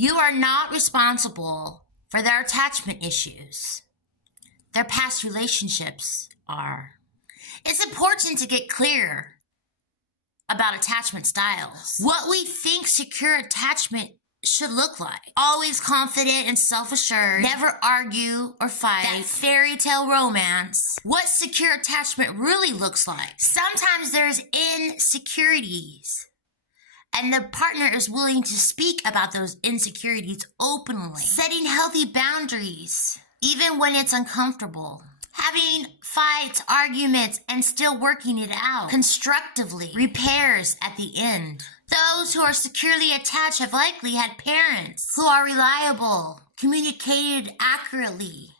You are not responsible for their attachment issues. Their past relationships are. It's important to get clear about attachment styles. What we think secure attachment should look like. Always confident and self-assured. Never argue or fight. That fairy tale romance. What secure attachment really looks like. Sometimes there's insecurities. And the partner is willing to speak about those insecurities openly. Setting healthy boundaries, even when it's uncomfortable. Having fights, arguments, and still working it out constructively. Repairs at the end. Those who are securely attached have likely had parents who are reliable, communicated accurately,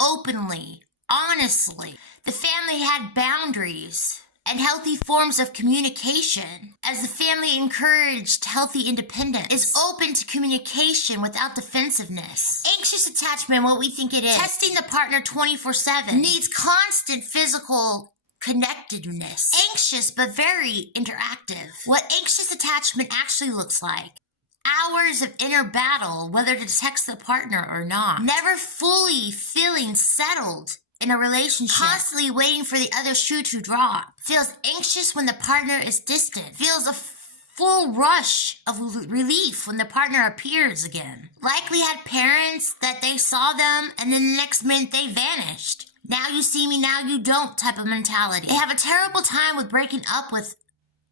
openly, honestly. The family had boundaries and healthy forms of communication, as the family encouraged healthy independence, is open to communication without defensiveness. Anxious attachment, what we think it is, testing the partner 24/7, needs constant physical connectedness. Anxious but very interactive. What anxious attachment actually looks like. Hours of inner battle, whether to text the partner or not. Never fully feeling settled in a relationship, constantly waiting for the other shoe to drop. Feels anxious when the partner is distant. Feels a full rush of relief when the partner appears again. Likely had parents that they saw them and then the next minute they vanished. Now you see me, now you don't type of mentality. They have a terrible time with breaking up with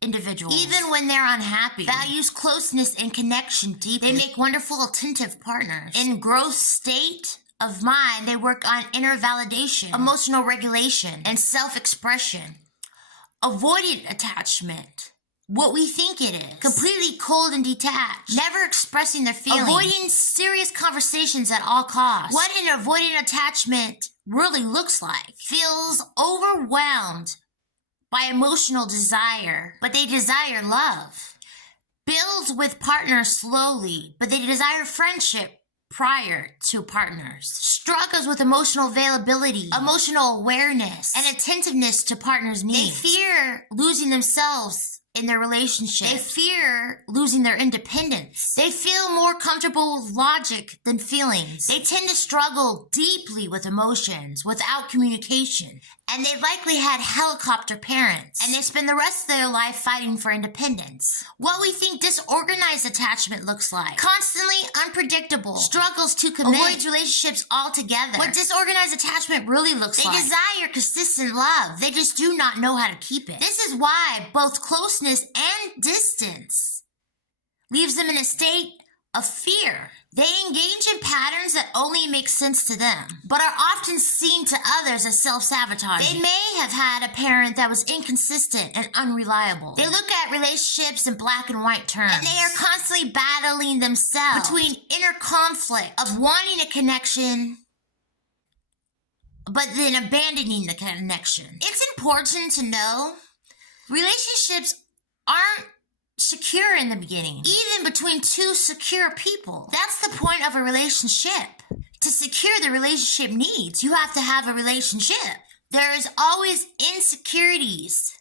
individuals, even when they're unhappy. Values closeness and connection deeply. They make wonderful, attentive partners. In growth state of mind, they work on inner validation, emotional regulation, and self-expression. Avoidant attachment, what we think it is. Completely cold and detached. Never expressing their feelings. Avoiding serious conversations at all costs. What an avoidant attachment really looks like. Feels overwhelmed by emotional desire, but they desire love. Builds with partners slowly, but they desire friendship prior to partners. Struggles with emotional availability, emotional awareness, and attentiveness to partners' needs. They fear losing themselves in their relationship. They fear losing their independence. They feel more comfortable with logic than feelings. They tend to struggle deeply with emotions without communication. And they've likely had helicopter parents. And they spend the rest of their life fighting for independence. What we think disorganized attachment looks like. Constantly unpredictable. Struggles to commit. Avoids relationships altogether. What disorganized attachment really looks like. They desire consistent love. They just do not know how to keep it. This is why both closeness and distance leaves them in a state of fear. They engage in patterns that only make sense to them, but are often seen to others as self-sabotaging. They may have had a parent that was inconsistent and unreliable. They look at relationships in black and white terms, and they are constantly battling themselves between inner conflict of wanting a connection but then abandoning the connection. It's important to know relationships aren't secure in the beginning, even between two secure people. That's the point of a relationship. To secure the relationship needs, you have to have a relationship. There is always insecurities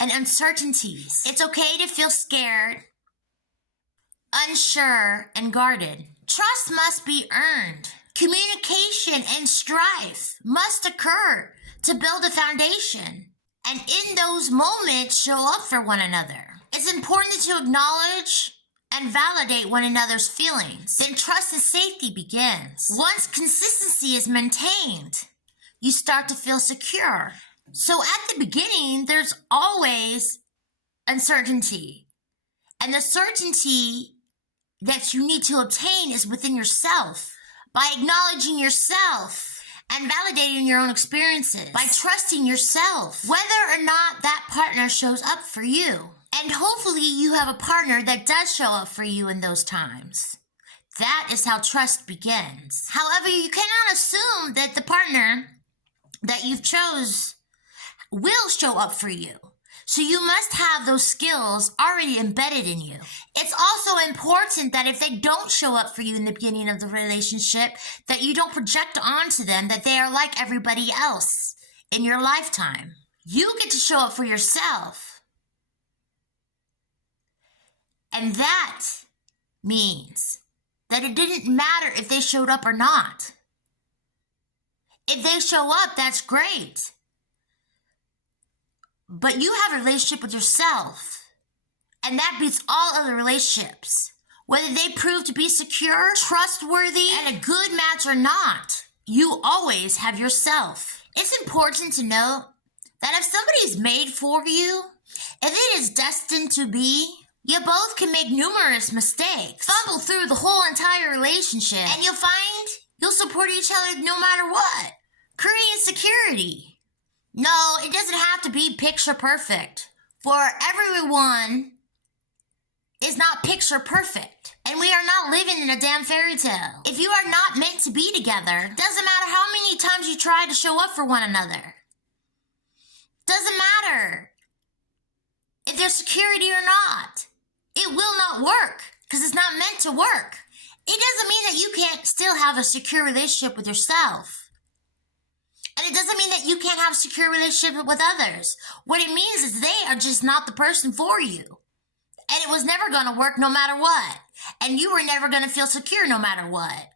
and uncertainties. It's okay to feel scared, unsure, and guarded. Trust must be earned. Communication and strife must occur to build a foundation. And in those moments, show up for one another. It's important to acknowledge and validate one another's feelings. Then trust and safety begins. Once consistency is maintained, you start to feel secure. So at the beginning, there's always uncertainty. And the certainty that you need to obtain is within yourself. By acknowledging yourself and validating your own experiences, by trusting yourself, whether or not that partner shows up for you. And hopefully you have a partner that does show up for you in those times. That is how trust begins. However, you cannot assume that the partner that you've chose will show up for you. So you must have those skills already embedded in you. It's also important that if they don't show up for you in the beginning of the relationship, that you don't project onto them that they are like everybody else in your lifetime. You get to show up for yourself. And that means that it didn't matter if they showed up or not. If they show up, that's great. But you have a relationship with yourself, and that beats all other relationships. Whether they prove to be secure, trustworthy, and a good match or not, you always have yourself. It's important to note that if somebody is made for you, if it is destined to be, you both can make numerous mistakes, fumble through the whole entire relationship, and you'll find you'll support each other no matter what. Create security. No, it doesn't have to be picture perfect, for everyone is not picture perfect, and we are not living in a damn fairy tale. If you are not meant to be together, doesn't matter how many times you try to show up for one another. Doesn't matter if there's security or not. It will not work because it's not meant to work. It doesn't mean that you can't still have a secure relationship with yourself. And it doesn't mean that you can't have a secure relationship with others. What it means is they are just not the person for you. And it was never going to work no matter what. And you were never going to feel secure no matter what.